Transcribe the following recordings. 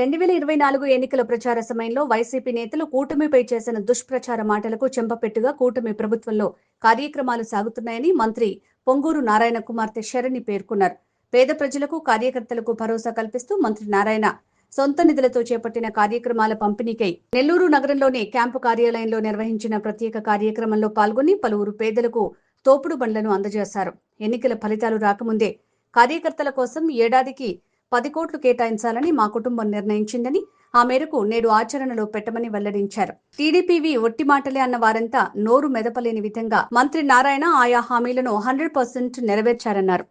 2024 ఎన్నికల ప్రచార సమయంలో వైసీపీ నేతలు కూటమిపై చేసిన దుష్ప్రచార మాటలకు చెంపపెట్టుగా కూటమి ప్రభుత్వంలో కార్యక్రమాలు సాగుతున్నాయని మంత్రి పొంగూరు నారాయణ కుమార్తె శరణి పేర్కొన్నారు. పేద ప్రజలకు కార్యకర్తలకు భరోసా కల్పిస్తూ మంత్రి నారాయణ సొంత నిధులతో చేపట్టిన కార్యక్రమాల పంపిణీకై నెల్లూరు నగరంలోని క్యాంపు కార్యాలయంలో నిర్వహించిన ప్రత్యేక కార్యక్రమంలో పాల్గొని పలువురు పేదలకు తోపుడు బండ్లను అందజేశారు. ఎన్నికల ఫలితాలు రాకముందే కార్యకర్తల కోసం ఏడాదికి 10 కోట్లు కేటాయించాలని మా కుటుంబం నిర్ణయించిందని, ఆ మేరకు నేడు ఆచరణలో పెట్టమని వెల్లడించారు. టీడీపీవి ఒట్టి మాటలే అన్న వారంతా నోరు మెదపలేని విధంగా మంత్రి నారాయణ ఆయా హామీలను 100% నెరవేర్చారన్నారు.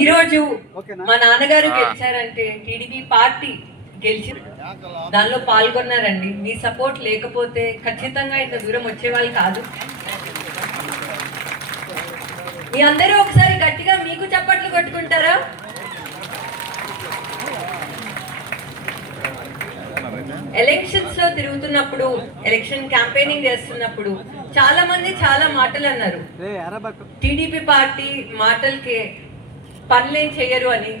ఈ రోజు మా నాన్నగారు గెలిచారంటే టీడీపీ పార్టీ గెలిచి దానిలో పాల్గొన్నారండి. మీ సపోర్ట్ లేకపోతే ఖచ్చితంగా ఇంత దూరం వచ్చేవాళ్ళు కాదు. మీ అందరూ ఒకసారి గట్టిగా మీకు చప్పట్లు కొట్టుకుంటారా? ఎలక్షన్స్ లో తిరుగుతున్నప్పుడు, ఎలక్షన్ క్యాంపెయినింగ్ చేస్తున్నప్పుడు చాలా మంది చాలా మాటలు అన్నారు. టీడీపీ పార్టీ మాటలకే పనులేం చెయ్యరు అని.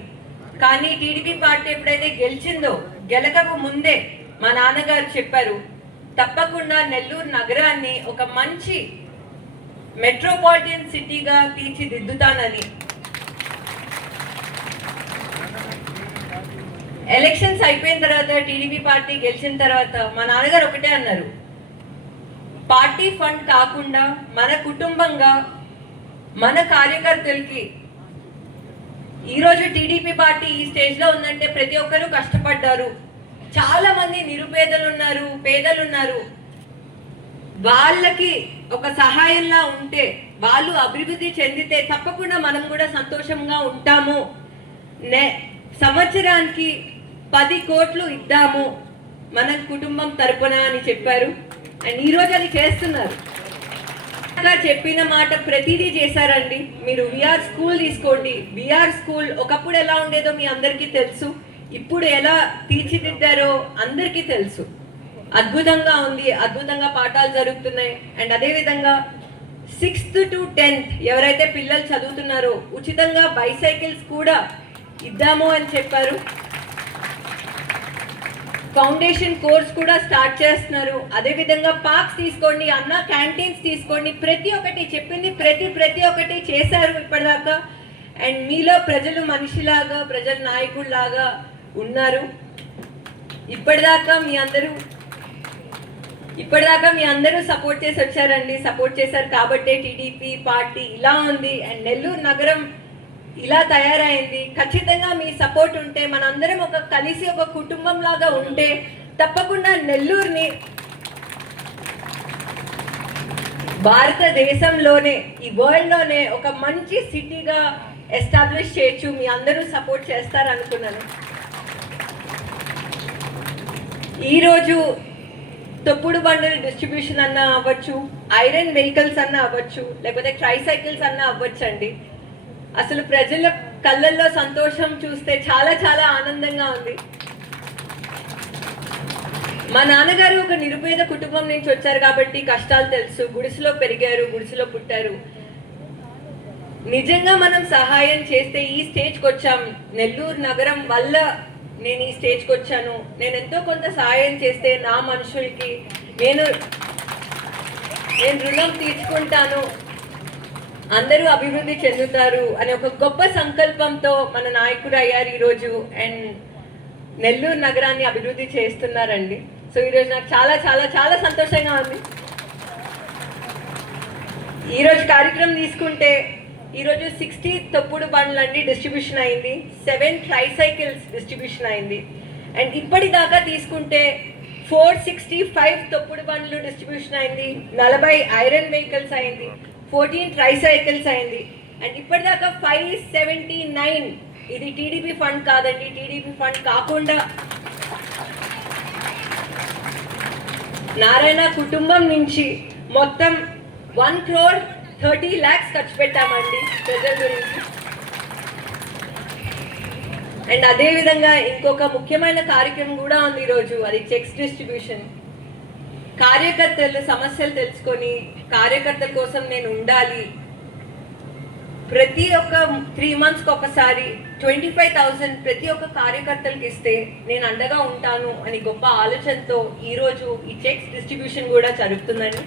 కానీ టీడీపీ పార్టీ ఎప్పుడైతే గెలిచిందో, గెలకకు ముందే మా నాన్నగారు చెప్పారు, తప్పకుండా నెల్లూరు నగరాన్ని ఒక మంచి మెట్రోపాలిటన్ సిటీగా తీర్చిదిద్దుతానని. ఎలక్షన్స్ అయిపోయిన తర్వాత, టీడీపీ పార్టీ గెలిచిన తర్వాత మా నాన్నగారు ఒకటే అన్నారు, పార్టీ ఫండ్ కాకుండా మన కుటుంబంగా మన కార్యకర్తలకి, ఈరోజు టీడీపీ పార్టీ ఈ స్టేజ్లో ఉందంటే ప్రతి ఒక్కరూ కష్టపడ్డారు. చాలా మంది నిరుపేదలు ఉన్నారు, పేదలు ఉన్నారు. వాళ్ళకి ఒక సహాయంలా ఉంటే, వాళ్ళు అభివృద్ధి చెందితే తప్పకుండా మనం కూడా సంతోషంగా ఉంటాము. సంవత్సరానికి 10 కోట్లు ఇద్దాము మన కుటుంబం తరపున అని చెప్పారు. అండ్ ఈరోజు అది చేస్తున్నారు. చెప్పిన మాట ప్రతిదీ చేశారండి. మీరు విఆర్ స్కూల్ తీసుకోండి. విఆర్ స్కూల్ ఒకప్పుడు ఎలా ఉండేదో మీ అందరికీ తెలుసు. ఇప్పుడు ఎలా తీర్చిదిద్దారో అందరికీ తెలుసు. అద్భుతంగా ఉంది, అద్భుతంగా పాఠాలు జరుగుతున్నాయి. అండ్ అదేవిధంగా 6th to 10th ఎవరైతే పిల్లలు చదువుతున్నారో ఉచితంగా బైసైకిల్స్ కూడా ఇద్దాము అని చెప్పారు. ఫౌండేషన్ కోర్స్ కూడా స్టార్ట్ చేస్తున్నారు. అదేవిధంగా పార్క్స్ తీసుకోండి, అన్న క్యాంటీన్స్ తీసుకోండి, ప్రతి ఒక్కటి చెప్పింది ప్రతి ఒక్కటి చేశారు ఇప్పటిదాకా. అండ్ మీలో ప్రజలు మనిషిలాగా, ప్రజల నాయకుల్లాగా ఉన్నారు. ఇప్పటిదాకా మీ అందరూ సపోర్ట్ చేసి వచ్చారండి. సపోర్ట్ చేశారు కాబట్టే టీడీపీ పార్టీ ఇలా ఉంది అండ్ నెల్లూరు నగరం ఇలా తయారైంది. ఖచ్చితంగా మీ సపోర్ట్ ఉంటే, మనందరం కలిసి ఒక కుటుంబం లాగా ఉంటే తప్పకుండా నెల్లూరుని భారతదేశంలోనే, ఈ వరల్డ్లోనే ఒక మంచి సిటీగా ఎస్టాబ్లిష్ చేయొచ్చు. మీ అందరూ సపోర్ట్ చేస్తారనుకున్నాను. ఈరోజు తొప్పుడు బండల డిస్ట్రిబ్యూషన్ అన్నా అవ్వచ్చు, ఐరన్ వెహికల్స్ అన్నా అవ్వచ్చు, లేకపోతే ట్రైసైకిల్స్ అన్నా అవ్వచ్చు అండి. అసలు ప్రజల కళ్ళల్లో సంతోషం చూస్తే చాలా చాలా ఆనందంగా ఉంది. మా నాన్నగారు ఒక నిరుపేద కుటుంబం నుంచి వచ్చారు కాబట్టి కష్టాలు తెలుసు. గుడిసెలో పెరిగారు, గుడిసెలో పుట్టారు. నిజంగా మనం సహాయం చేస్తే ఈ స్టేజ్కి వచ్చాం. నెల్లూరు నగరం వల్ల నేను ఈ స్టేజ్కి వచ్చాను. నేను ఎంతో కొంత సహాయం చేస్తే నా మనుషులకి నేను రుణం తీర్చుకుంటాను, అందరూ అభివృద్ధి చెందుతారు అనే ఒక గొప్ప సంకల్పంతో మన నాయకుడు అయ్యారు ఈరోజు. అండ్ నెల్లూరు నగరాన్ని అభివృద్ధి చేస్తున్నారండి. సో ఈరోజు నాకు చాలా చాలా చాలా సంతోషంగా ఉంది. ఈరోజు కార్యక్రమం తీసుకుంటే, ఈరోజు 60 తొప్పుడు బండ్లన్నీ డిస్ట్రిబ్యూషన్ అయింది, 7 ట్రైసైకిల్స్ డిస్ట్రిబ్యూషన్ అయింది. అండ్ ఇప్పటిదాకా తీసుకుంటే 465 తొప్పుడు బండ్లు డిస్ట్రిబ్యూషన్ అయింది, 40 ఐరన్ వెహికల్స్ అయింది, 14 ట్రైసైకిల్స్ అయింది. అండ్ ఇప్పటిదాకా 579, ఇది టీడీపీ ఫండ్ కాదండి. టీడీపీ ఫండ్ కాకుండా నారాయణ కుటుంబం నుంచి మొత్తం 1,30,00,000 ఖర్చు పెట్టామండి ప్రజల గురించి. అండ్ అదేవిధంగా ఇంకొక ముఖ్యమైన కార్యక్రమం కూడా ఉంది ఈరోజు, అది చెక్స్ డిస్ట్రిబ్యూషన్. కార్యకర్తలు సమస్యలు తెలుసుకొని, కార్యకర్తల కోసం నేను ఉండాలి, ప్రతి ఒక్క 3 monthsకి ఒకసారి 25,000 ప్రతి ఒక్క కార్యకర్తలకు ఇస్తే నేను అండగా ఉంటాను అని గొప్ప ఆలోచనతో ఈరోజు ఈ చెక్స్ డిస్ట్రిబ్యూషన్ కూడా జరుగుతుందండి.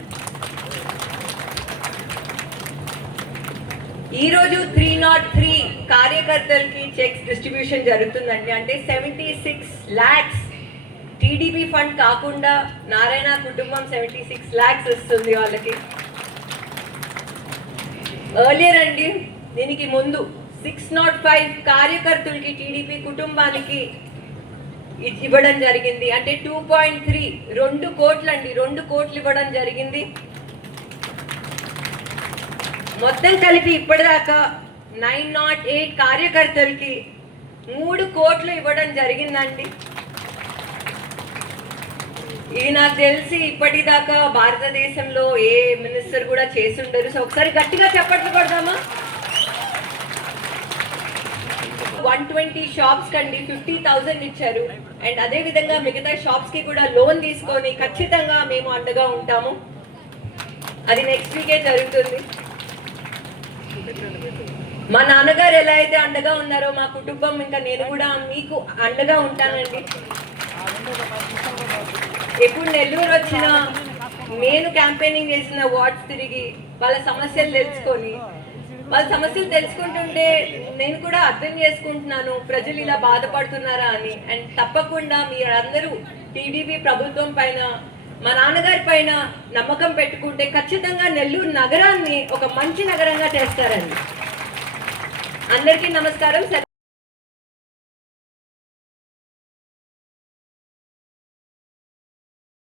ఈరోజు 303 కార్యకర్తలకి చెక్స్ డిస్ట్రిబ్యూషన్ జరుగుతుందండి. అంటే 76 lakhs టీడీపీ ఫండ్ కాకుండా నారాయణ కుటుంబం 76 lakhs వస్తుంది వాళ్ళకి. ఎర్లియర్ అండి, దీనికి ముందు 605 కార్యకర్తలకి టీడీపీ కుటుంబానికి ఇవ్వడం జరిగింది. అంటే 2.3 2 కోట్లు అండి, 2 కోట్లు ఇవ్వడం జరిగింది. మొత్తం కలిపి ఇప్పటిదాకా 908 కార్యకర్తలకి 3 కోట్లు ఇవ్వడం జరిగిందండి. ఇది నాకు తెలిసి ఇప్పటిదాకా భారతదేశంలో ఏ మినిస్టర్ కూడా చేసుండరు. సో ఒకసారి గట్టిగా చప్పట్లు కొడదామా? 120 షాప్స్ కండి 50,000 ఇచ్చారు. అండ్ అదే విధంగా మిగతా షాప్స్ కి కూడా లోన్ తీసుకొని ఖచ్చితంగా మేము అండగా ఉంటాము. అది నెక్స్ట్ వీకే జరుగుతుంది. మా నాన్నగారు ఎలా అయితే అండగా ఉన్నారో మా కుటుంబం ఇంకా నేను కూడా మీకు అండగా ఉంటానండి. ఎప్పుడు నెల్లూరు వచ్చినా నేను క్యాంపెయినింగ్ చేసిన వార్డ్స్ తిరిగి వాళ్ళ సమస్యలు తెలుసుకొని, వాళ్ళ సమస్యలు తెలుసుకుంటుంటే నేను కూడా అర్థం చేసుకుంటున్నాను ప్రజలు ఇలా బాధపడుతున్నారా అని. అండ్ తప్పకుండా మీరందరూ టీడీపీ ప్రభుత్వం పైన, మా నాన్నగారి పైన నమ్మకం పెట్టుకుంటే ఖచ్చితంగా నెల్లూరు నగరాన్ని ఒక మంచి నగరంగా చేస్తారండి. అందరికీ నమస్కారం.